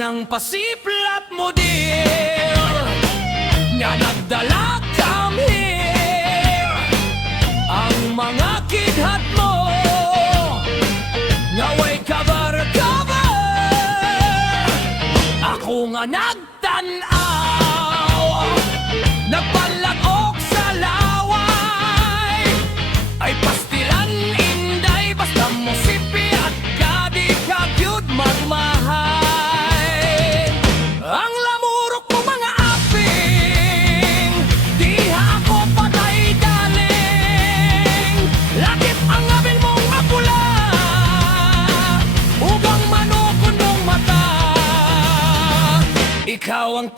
ng pasiplat mo dear, nga nagdala kami ang mga kidhat mo, nga way cover-cover. Ako nga nagtanaw, nagpalagok sa laway, ay pastilan inday basta mo sipi at kadi kagyud magmahay. Ang lamurok mo mga aping, diha ako patay daling, lakip ang abil mong mapula, ugang manukon mong mata. Ikaw ang